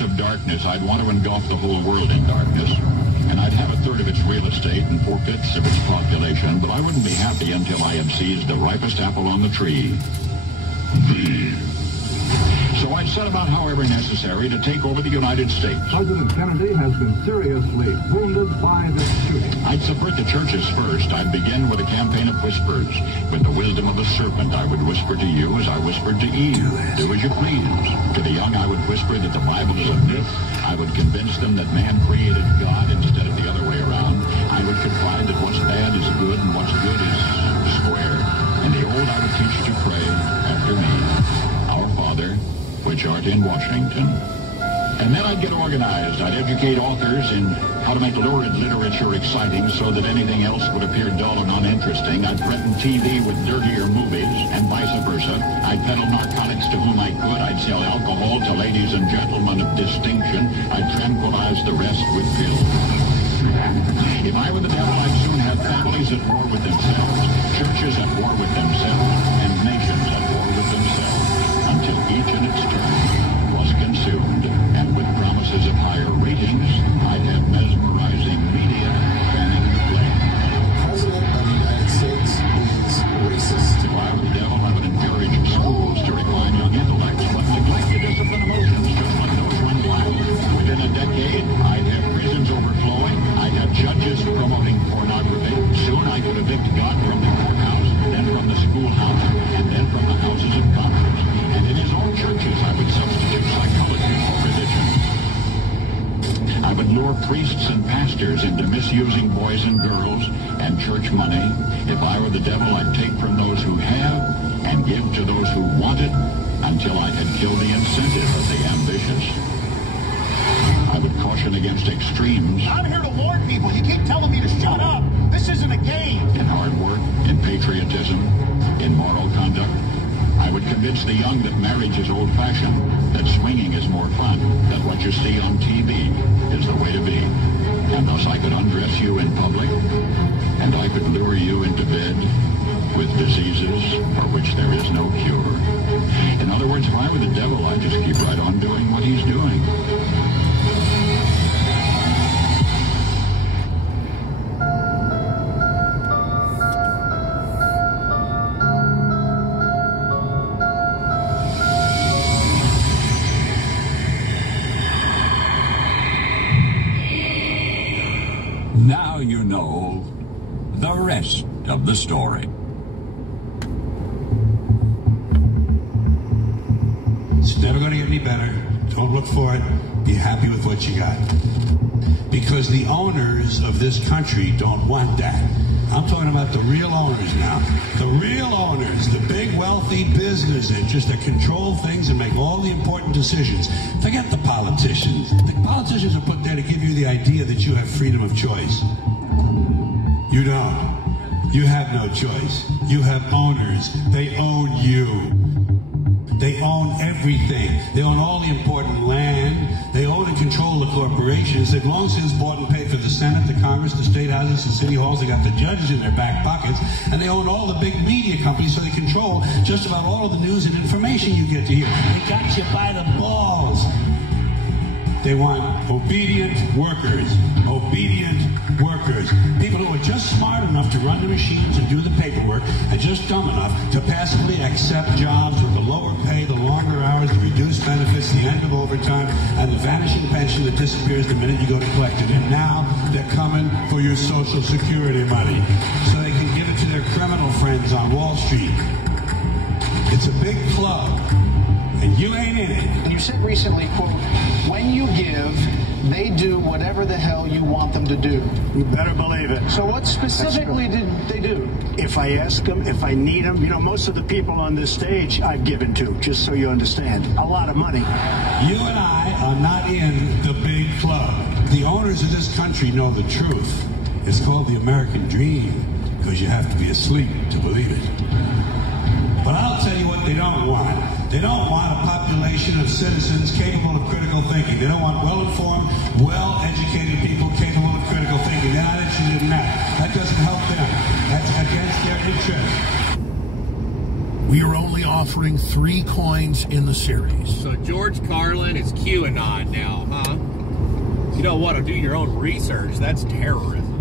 gates of darkness, I'd want to engulf the whole world in darkness. And I'd have a third of its real estate and 4/5 of its population, but I wouldn't be happy until I had seized the ripest apple on the tree. So I'd set about, however necessary, to take over the United States. President Kennedy has been seriously wounded by this shooting. I'd subvert the churches first. I'd begin with a campaign of whispers. With the wisdom of a serpent, I would whisper to you as I whispered to Eve. Do as you please. To the young, I would whisper that the Bible is a myth. I would convince them that man created God instead of the other way around. I would confide that what's bad is good and what's good is square. And the old, I would teach to pray after me, Our Father, which art in Washington. And then I'd get organized. I'd educate authors in how to make lurid literature exciting so that anything else would appear dull and uninteresting. I'd threaten TV with dirtier movies and vice versa. I'd peddle narcotics to whom I could. I'd sell alcohol to ladies and gentlemen of distinction. I'd tranquilize the rest with pills. If I were the devil, I'd soon have families at war with themselves, churches at war with themselves, and nations at war with themselves, until each in its turn was consumed. And with promises of higher ratings, I'd have mesmerizing media fanning the flame. The President of the United States is racist. If I were the devil, I would encourage schools to refine young intellects, but neglect to discipline emotions, just like those run wild. Within a decade, I'd have prisons overflowing. I'd have judges promoting pornography. Soon I could evict God from the courthouse, then from the schoolhouse, and then from the houses of Congress. And in his own churches, I would substitute psychology for religion. I would lure priests and pastors into misusing boys and girls and church money. If I were the devil, I'd take from those who have and give to those who want it until I had killed the incentive of the ambitious. I would caution against extremes. I'm here to warn people. You keep telling me to shut up. This isn't a game. In hard work, in patriotism, in moral conduct. I would convince the young that marriage is old-fashioned, that swinging is more fun, that what you see on TV is the way to be. And thus I could undress you in public, and I could lure you into bed with diseases for which there is no cure. In other words, if I were the devil, I'd just keep right on doing what he's doing. Now you know the rest of the story. It's never going to get any better. Don't look for it. Be happy with what you got. Because the owners of this country don't want that. I'm talking about the real owners now. The real owners, the big wealthy business interests that control things and make all the important decisions. Forget the politicians. The politicians are put there to give you the idea that you have freedom of choice. You don't. You have no choice. You have owners. They own you. They own everything. They own all the important land. They own and control the corporations. They've long since bought and paid for the Senate, the Congress, the state houses, the city halls. They got the judges in their back pockets. And they own all the big media companies, so they control just about all of the news and information you get to hear. They got you by the balls. They want obedient workers. Obedient workers. People who are just smart enough to run the machines and do the paperwork and just dumb enough to passively accept jobs with the lower pay, the longer hours, the reduced benefits, the end of overtime, and the vanishing pension that disappears the minute you go to collect it. And now they're coming for your Social Security money so they can give it to their criminal friends on Wall Street. It's a big club, and you ain't in it. You said recently, quote, when you give, they do whatever the hell you want them to do. You better believe it. So what specifically did they do? If I ask them, if I need them, you know, most of the people on this stage I've given to, just so you understand, a lot of money. You and I are not in the big club. The owners of this country know the truth. It's called the American dream, because you have to be asleep to believe it. But I'll tell you what they don't want. They don't want a population of citizens capable of critical thinking. They don't want well-informed, well-educated people capable of critical thinking. They're not interested in that. That doesn't help them. That's against their interest. We are only offering 3 coins in the series. So George Carlin is QAnon now, huh? You don't want to do your own research. That's terrorism.